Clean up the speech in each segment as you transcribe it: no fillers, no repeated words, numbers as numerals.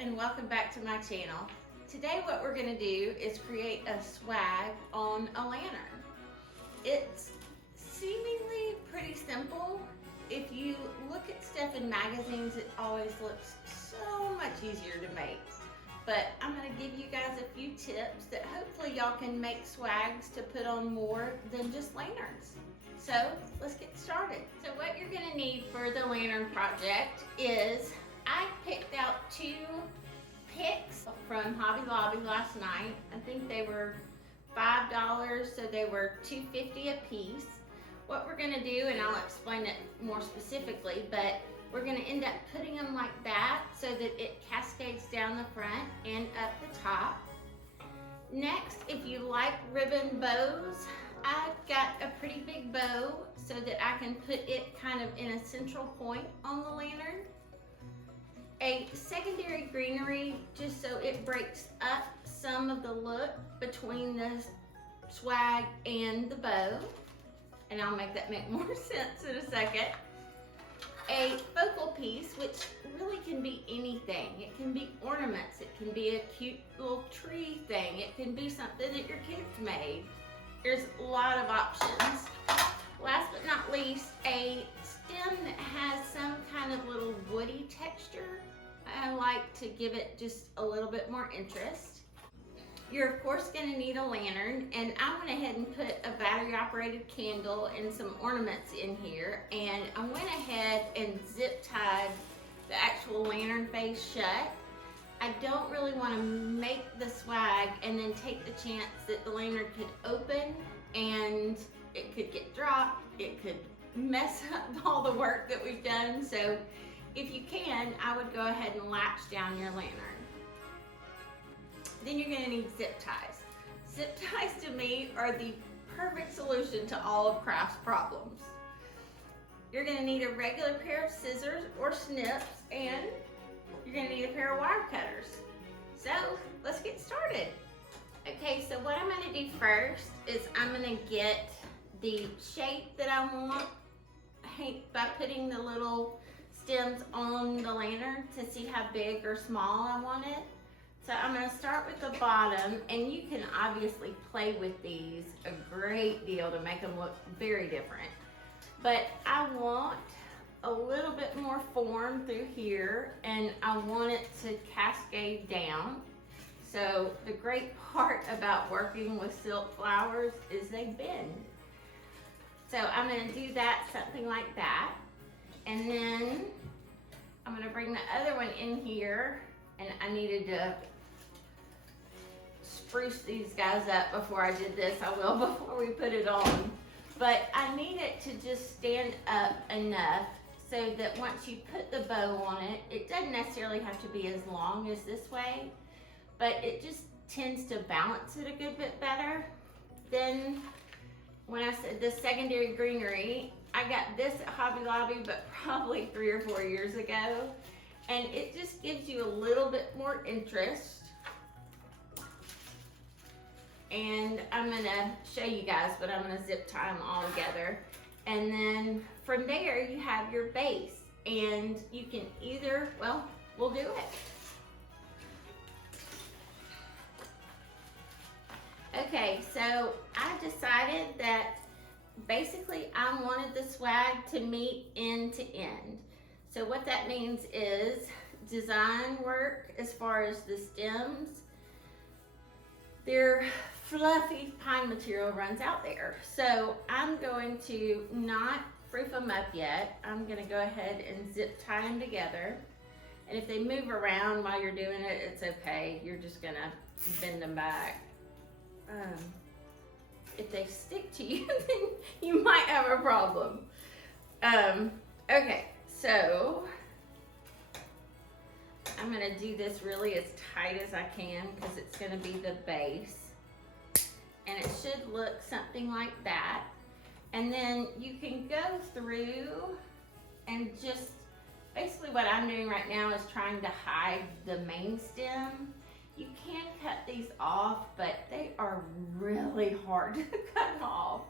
and welcome back to my channel. Today what we're going to do is create a swag on a lantern. It's seemingly pretty simple. If you look at stuff in magazines, it always looks so much easier to make. But I'm going to give you guys a few tips that hopefully y'all can make swags to put on more than just lanterns. So let's get started. So what you're going to need for the lantern project is I picked out 2 picks from Hobby Lobby last night. I think they were $5, so they were $2.50 a piece. What we're gonna do, and I'll explain it more specifically, but we're gonna end up putting them like that so that it cascades down the front and up the top. Next, if you like ribbon bows, I've got a pretty big bow so that I can put it kind of in a central point on the lantern. A secondary greenery, just so it breaks up some of the look between the swag and the bow. And I'll make that make more sense in a second. A focal piece, which really can be anything. It can be ornaments, it can be a cute little tree thing, it can be something that your kids made. There's a lot of options. Last but not least, a stem that has some kind of little woody texture. I like to give it just a little bit more interest. You're of course going to need a lantern, and I went ahead and put a battery operated candle and some ornaments in here, and I went ahead and zip tied the actual lantern face shut. I don't really want to make the swag and then take the chance that the lantern could open and it could get dropped, it could mess up all the work that we've done. So if you can, I would go ahead and latch down your lantern. Then you're going to need zip ties. Zip ties to me are the perfect solution to all of craft's problems. You're going to need a regular pair of scissors or snips, and you're going to need a pair of wire cutters. So let's get started. Okay, so what I'm going to do first is I'm going to get the shape that I want by putting the little stems on the lantern to see how big or small I want it. So I'm going to start with the bottom, and you can obviously play with these a great deal to make them look very different. But I want a little bit more form through here, and I want it to cascade down. So the great part about working with silk flowers is they bend. So I'm going to do that, something like that. And then I'm going to bring the other one in here, and I needed to spruce these guys up before I did this. I will before we put it on. But I need it to just stand up enough so that once you put the bow on it, it doesn't necessarily have to be as long as this way, but it just tends to balance it a good bit better. Then when I said the secondary greenery, I got this at Hobby Lobby, but probably 3 or 4 years ago. And it just gives you a little bit more interest. And I'm gonna show you guys, but I'm gonna zip tie them all together. And then from there, you have your base. And you can either, well, we'll do it. Okay, so I decided that basically I wanted the swag to meet end to end. So what that means is design work as far as the stems. Their fluffy pine material runs out there. So I'm going to not froof them up yet. I'm gonna go ahead and zip tie them together. And if they move around while you're doing it, it's okay. You're just gonna bend them back. If they stick to you, then you might have a problem. Okay, so I'm gonna do this really as tight as I can because it's gonna be the base. And it should look something like that. And then you can go through and just, basically what I'm doing right now is trying to hide the main stem. You can cut these off, but they are really hard to cut off.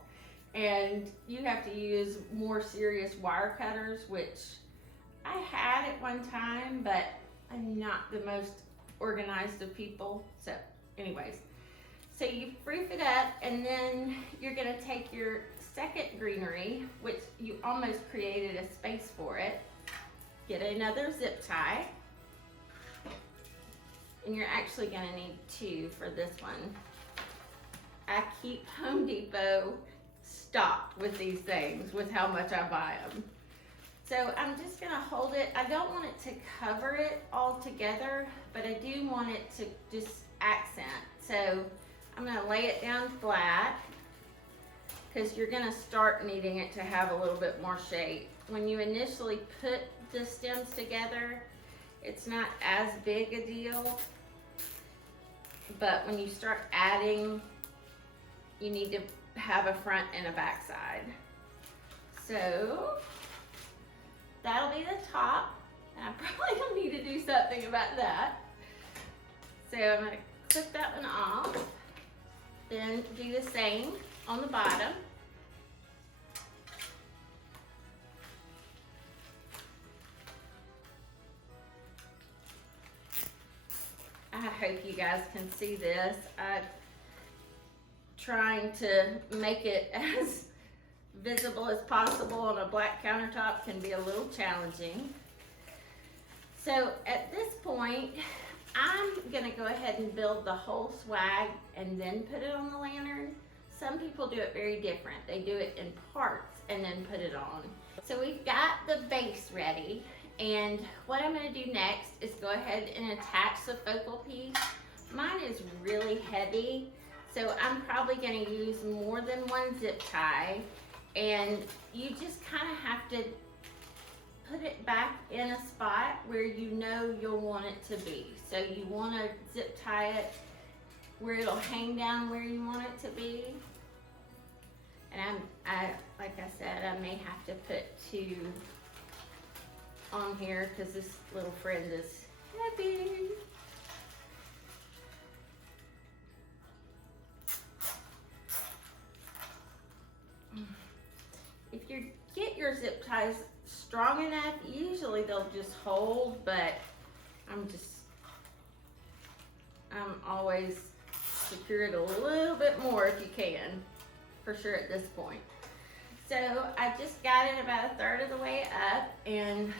And you have to use more serious wire cutters, which I had at one time, but I'm not the most organized of people. So anyways, so you proof it up, and then you're gonna take your second greenery, which you almost created a space for it. Get another zip tie. And you're actually gonna need 2 for this one. I keep Home Depot stocked with these things, with how much I buy them. So I'm just gonna hold it. I don't want it to cover it all together, but I do want it to just accent. So I'm gonna lay it down flat, because you're gonna start needing it to have a little bit more shape. When you initially put the stems together, it's not as big a deal, but when you start adding, you need to have a front and a back side. So that'll be the top. And I probably don't need to do something about that. So I'm gonna clip that one off. Then do the same on the bottom. I hope you guys can see this. I'm trying to make it as visible as possible on a black countertop can be a little challenging. So at this point, I'm gonna go ahead and build the whole swag and then put it on the lantern. Some people do it very different. They do it in parts and then put it on. So we've got the base ready. And what I'm gonna do next is go ahead and attach the focal piece. Mine is really heavy, so I'm probably gonna use more than one zip tie. And you just kind of have to put it back in a spot where you know you'll want it to be. So you wanna zip tie it where it'll hang down where you want it to be. And like I said, I may have to put 2 on here because this little friend is heavy. If you get your zip ties strong enough, usually they'll just hold, but I'm always secure it a little bit more if you can, for sure at this point. So I just got it about 1/3 of the way up, and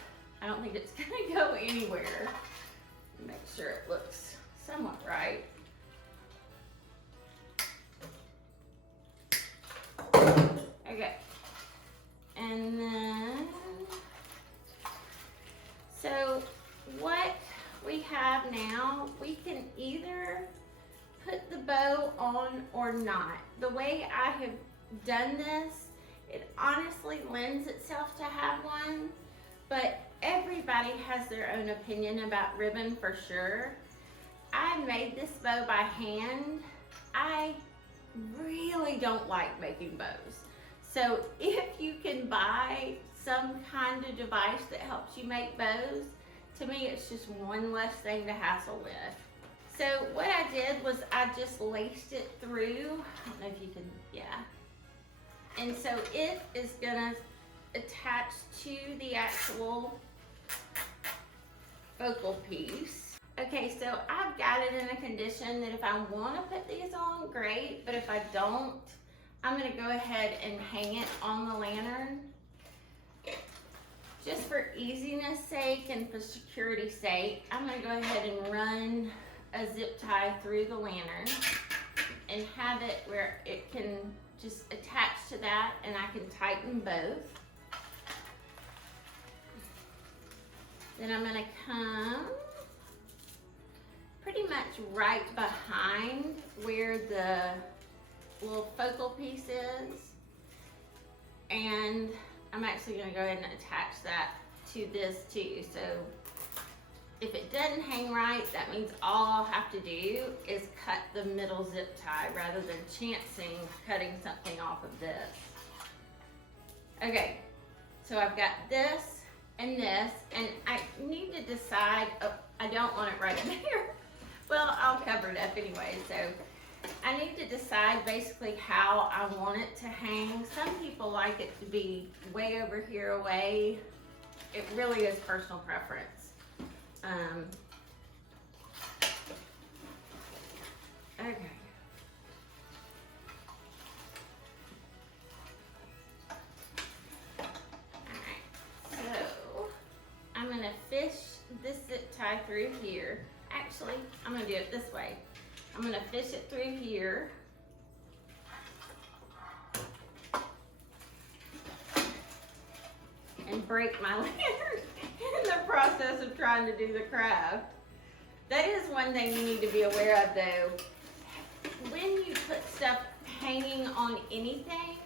I don't think it's gonna go anywhere. Make sure it looks somewhat right. Okay. And then, so what we have now, we can either put the bow on or not. The way I have done this, it honestly lends itself to have one, but everybody has their own opinion about ribbon for sure. I made this bow by hand. I really don't like making bows. So if you can buy some kind of device that helps you make bows, to me it's just one less thing to hassle with. So what I did was I just laced it through. I don't know if you can, yeah. And so it is gonna attach to the actual focal piece. Okay, so I've got it in a condition that if I wanna put these on, great, but if I don't, I'm gonna go ahead and hang it on the lantern. Just for easiness sake and for security's sake, I'm gonna go ahead and run a zip tie through the lantern and have it where it can just attach to that, and I can tighten both. Then I'm gonna come pretty much right behind where the little focal piece is, and I'm actually gonna go ahead and attach that to this too. So if it doesn't hang right, that means all I'll have to do is cut the middle zip tie rather than chancing cutting something off of this. Okay, so I've got this and this, and I need to decide, oh, I don't want it right there. Well, I'll cover it up anyway, so I need to decide basically how I want it to hang. Some people like it to be way over here away. It really is personal preference. Okay. Alright, so I'm gonna fish this zip tie through here. Actually, I'm gonna do it this way. I'm gonna fish it through here. And break my lantern in the process of trying to do the craft. That is one thing you need to be aware of though. When you put stuff hanging on anything,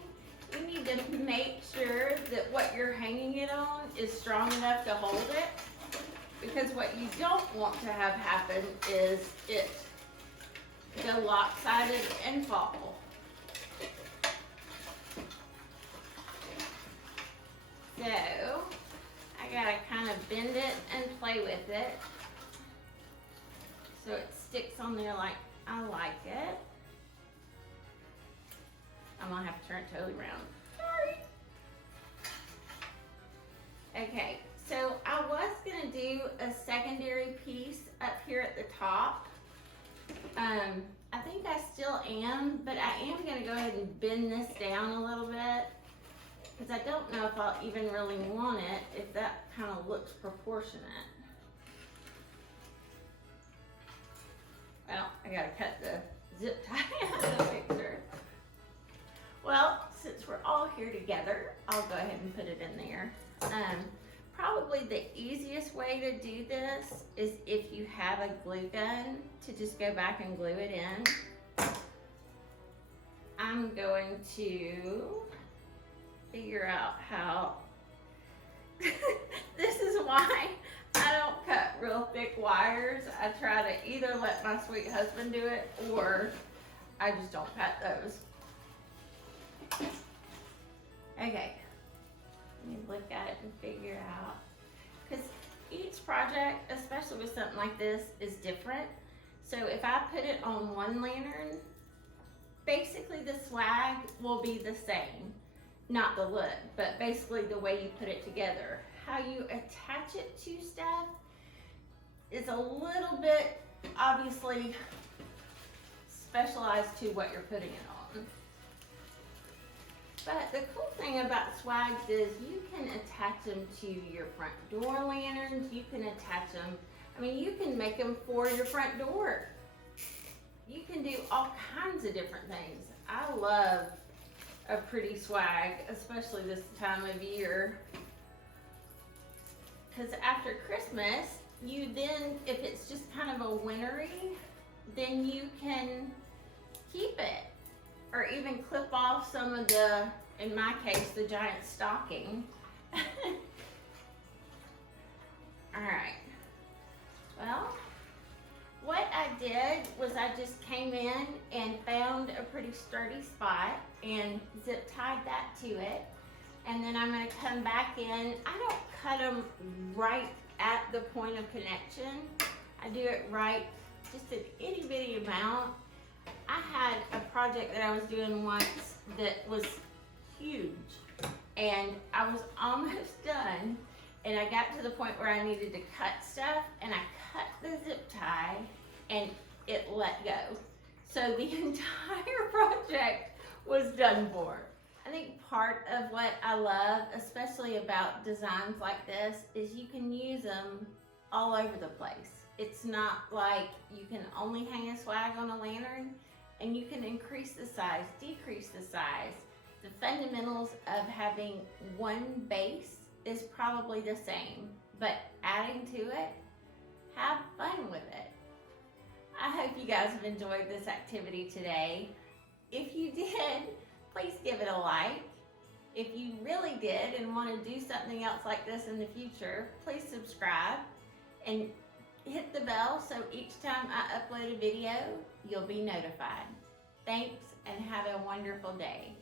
you need to make sure that what you're hanging it on is strong enough to hold it. Because what you don't want to have happen is it go lopsided and fall. So, I gotta kind of bend it and play with it so it sticks on there like I like it. I'm gonna have to turn it totally around. Sorry. Okay, so I was gonna do a secondary piece up here at the top. I think I still am, but I am gonna go ahead and bend this down a little bit because I don't know if I'll even really want it if that kind of looks proportionate. Well, I gotta cut the zip tie out of the picture. Well, since we're all here together, I'll go ahead and put it in there. Probably the easiest way to do this is if you have a glue gun to just go back and glue it in. I'm going to figure out how. This is why I don't cut real thick wires. I try to either let my sweet husband do it or I just don't cut those. Okay, let me look at it and figure out. Because each project, especially with something like this, is different. So if I put it on one lantern, basically the swag will be the same. Not the look, but basically the way you put it together. How you attach it to stuff is a little bit, obviously, specialized to what you're putting it on. But the cool thing about swags is you can attach them to your front door lanterns. You can attach them, I mean, you can make them for your front door. You can do all kinds of different things. I love a pretty swag, especially this time of year. Because after Christmas, you then, if it's just kind of a wintry, then you can keep it. Or even clip off some of the, in my case, the giant stocking. Alright. Well, what I did was I just came in and found a pretty sturdy spot and zip tied that to it. And then I'm going to come back in. I don't cut them right at the point of connection. I do it right, just an itty bitty amount. I had a project that I was doing once that was huge and I was almost done and I got to the point where I needed to cut stuff and I cut the zip tie and it let go. So the entire project was done for. I think part of what I love, especially about designs like this, is you can use them all over the place. It's not like you can only hang a swag on a lantern, and you can increase the size, decrease the size. The fundamentals of having one base is probably the same, but adding to it, have fun with it. I hope you guys have enjoyed this activity today. If you did, please give it a like. If you really did and want to do something else like this in the future, please subscribe and hit the bell so each time I upload a video, you'll be notified. Thanks and have a wonderful day.